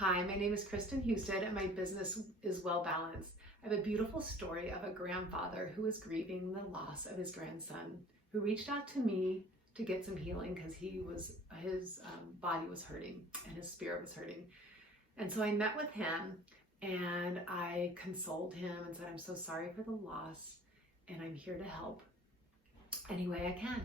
Hi, my name is Kristen Houston and my business is Well Balanced. I have a beautiful story of a grandfather who is grieving the loss of his grandson, who reached out to me to get some healing because his body was hurting and his spirit was hurting. And so I met with him and I consoled him and said, I'm so sorry for the loss and I'm here to help any way I can.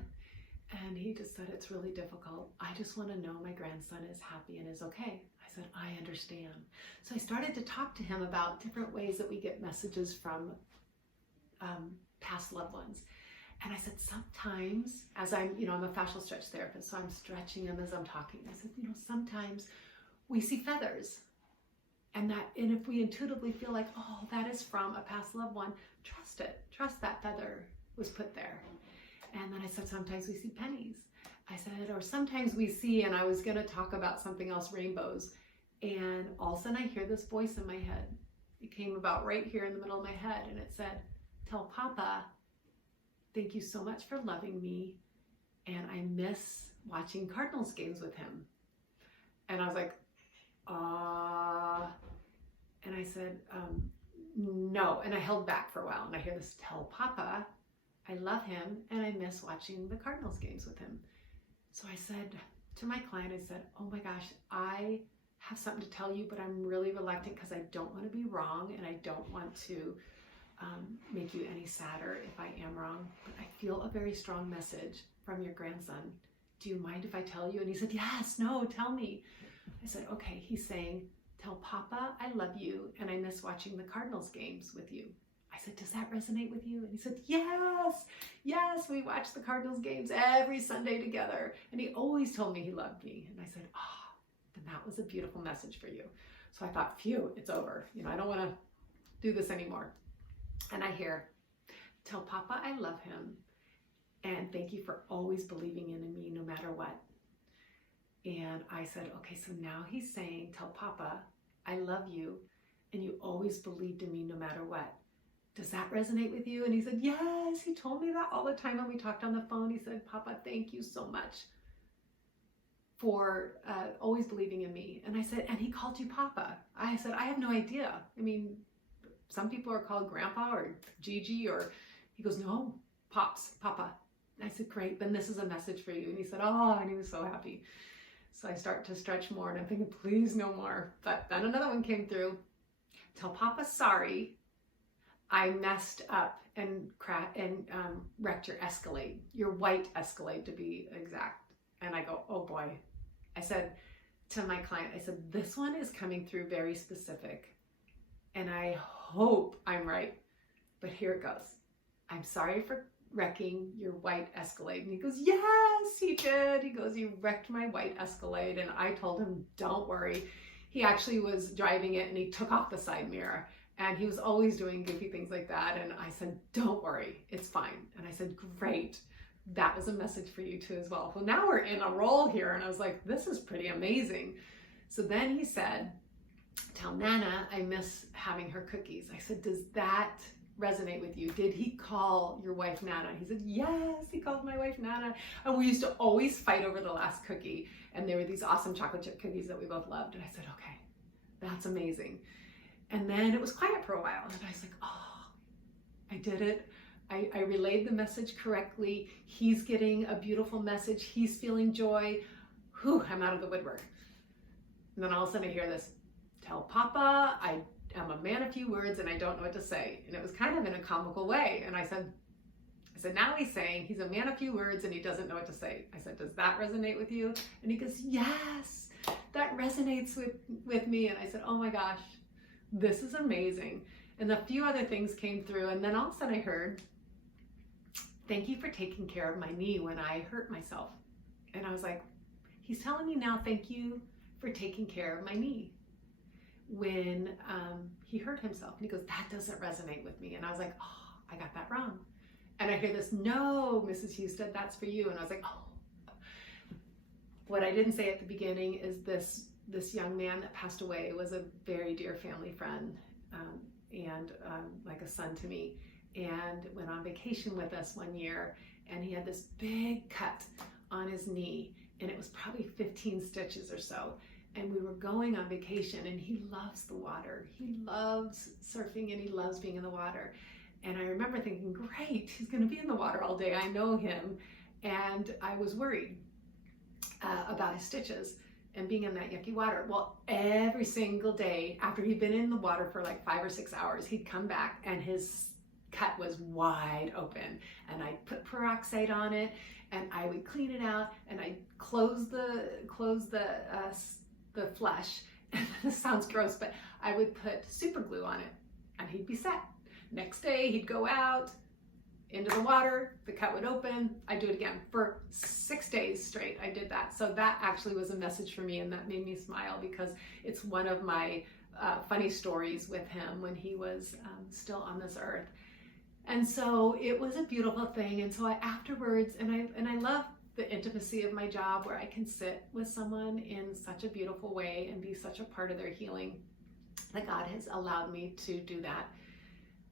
And he just said, it's really difficult. I just want to know my grandson is happy and is okay. I said, I understand. So I started to talk to him about different ways that we get messages from past loved ones. And I said, sometimes, as I'm a fascial stretch therapist, so I'm stretching him as I'm talking. I said, sometimes we see feathers. And if we intuitively feel like, oh, that is from a past loved one, trust it. Trust that feather was put there. And then I said, sometimes we see pennies. I said, or sometimes we see, and I was going to talk about something else, rainbows. And all of a sudden I hear this voice in my head. It came about right here in the middle of my head. And it said, tell Papa, thank you so much for loving me. And I miss watching Cardinals games with him. And I was like, and I said, no. And I held back for a while. And I hear this, tell Papa, I love him and I miss watching the Cardinals games with him. So I said to my client, I said, oh my gosh, I have something to tell you, but I'm really reluctant because I don't want to be wrong and I don't want to make you any sadder if I am wrong. But I feel a very strong message from your grandson. Do you mind if I tell you? And he said, yes, no, tell me. I said, okay. He's saying, tell Papa I love you and I miss watching the Cardinals games with you. I said, does that resonate with you? And he said, yes, we watch the Cardinals games every Sunday together. And he always told me he loved me. And I said, then that was a beautiful message for you. So I thought, phew, it's over. I don't want to do this anymore. And I hear, tell Papa I love him. And thank you for always believing in me no matter what. And I said, okay, so now he's saying, tell Papa I love you. And you always believed in me no matter what. Does that resonate with you? And he said, yes, he told me that all the time when we talked on the phone. He said, Papa, thank you so much for always believing in me. And I said, and he called you Papa. I said, I have no idea. I mean, some people are called Grandpa or Gigi, or he goes, no, Pops, Papa. And I said, great, then this is a message for you. And he said, oh, and he was so happy. So I start to stretch more and I'm thinking, please no more. But then another one came through. Tell Papa sorry. I messed up and wrecked your Escalade, your white Escalade to be exact. And I go, oh boy. I said to my client, I said, this one is coming through very specific. And I hope I'm right, but here it goes. I'm sorry for wrecking your white Escalade. And he goes, yes, he did. He goes, you wrecked my white Escalade. And I told him, don't worry. He actually was driving it and he took off the side mirror. And he was always doing goofy things like that. And I said, don't worry, it's fine. And I said, great. That was a message for you too as well. Well, now we're in a roll here. And I was like, this is pretty amazing. So then he said, tell Nana I miss having her cookies. I said, does that resonate with you? Did he call your wife Nana? He said, yes, he called my wife Nana. And we used to always fight over the last cookie. And they were these awesome chocolate chip cookies that we both loved. And I said, okay, that's amazing. And then it was quiet for a while. And I was like, oh, I did it. I relayed the message correctly. He's getting a beautiful message. He's feeling joy. Whew, I'm out of the woodwork. And then all of a sudden I hear this, tell Papa I am a man of few words and I don't know what to say. And it was kind of in a comical way. And I said, now he's saying he's a man of few words and he doesn't know what to say. I said, does that resonate with you? And he goes, yes, that resonates with me. And I said, oh my gosh, this is amazing. And a few other things came through. And then all of a sudden I heard, thank you for taking care of my knee when I hurt myself. And I was like, he's telling me now, thank you for taking care of my knee when he hurt himself. And he goes, that doesn't resonate with me. And I was like, oh, I got that wrong. And I hear this, no, Mrs. Houston, that's for you. And I was like, oh. What I didn't say at the beginning is this young man that passed away was a very dear family friend and like a son to me, and went on vacation with us one year, and he had this big cut on his knee, and it was probably 15 stitches or so. and we were going on vacation, and he loves the water. He loves surfing and he loves being in the water. And I remember thinking, great, he's going to be in the water all day. I know him. And I was worried about his stitches and being in that yucky water. Well, every single day after he'd been in the water for like 5 or 6 hours, he'd come back and his cut was wide open, and I'd put peroxide on it, and I would clean it out, and I'd close the flesh. And this sounds gross, but I would put super glue on it, and he'd be set. Next day, he'd go out into the water, the cut would open, I'd do it again. For 6 days straight, I did that. So that actually was a message for me, and that made me smile, because it's one of my funny stories with him when he was still on this earth. And so it was a beautiful thing. And so afterwards, and I love the intimacy of my job, where I can sit with someone in such a beautiful way and be such a part of their healing, that God has allowed me to do that.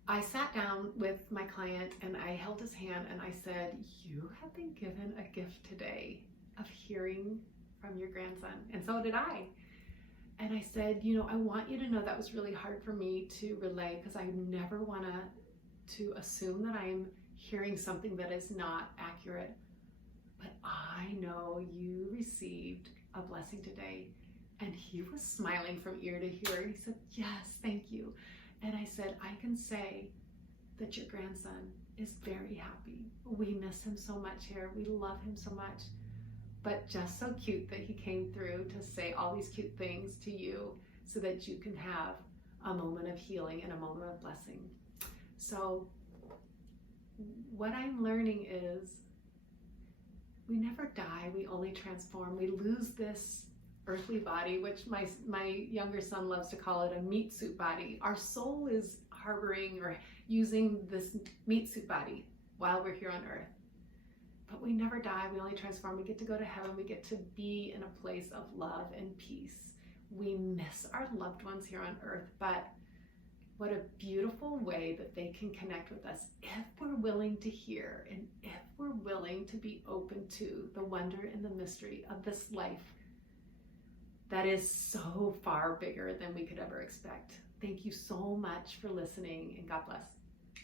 I sat down with my client and I held his hand and I said, you have been given a gift today of hearing from your grandson. And so did I. And I said, I want you to know that was really hard for me to relay, because I never want to assume that I'm hearing something that is not accurate. But I know you received a blessing today. And he was smiling from ear to ear. He said, yes, thank you. And I said, I can say that your grandson is very happy. We miss him so much here. We love him so much. But just so cute that he came through to say all these cute things to you, so that you can have a moment of healing and a moment of blessing. So what I'm learning is, we never die, we only transform. We lose this earthly body, which my younger son loves to call it a meat suit body. Our soul is harboring or using this meat suit body while we're here on earth. But we never die, we only transform. We get to go to heaven, we get to be in a place of love and peace. We miss our loved ones here on earth, but what a beautiful way that they can connect with us if we're willing to hear, and if we're willing to be open to the wonder and the mystery of this life that is so far bigger than we could ever expect. Thank you so much for listening, and God bless.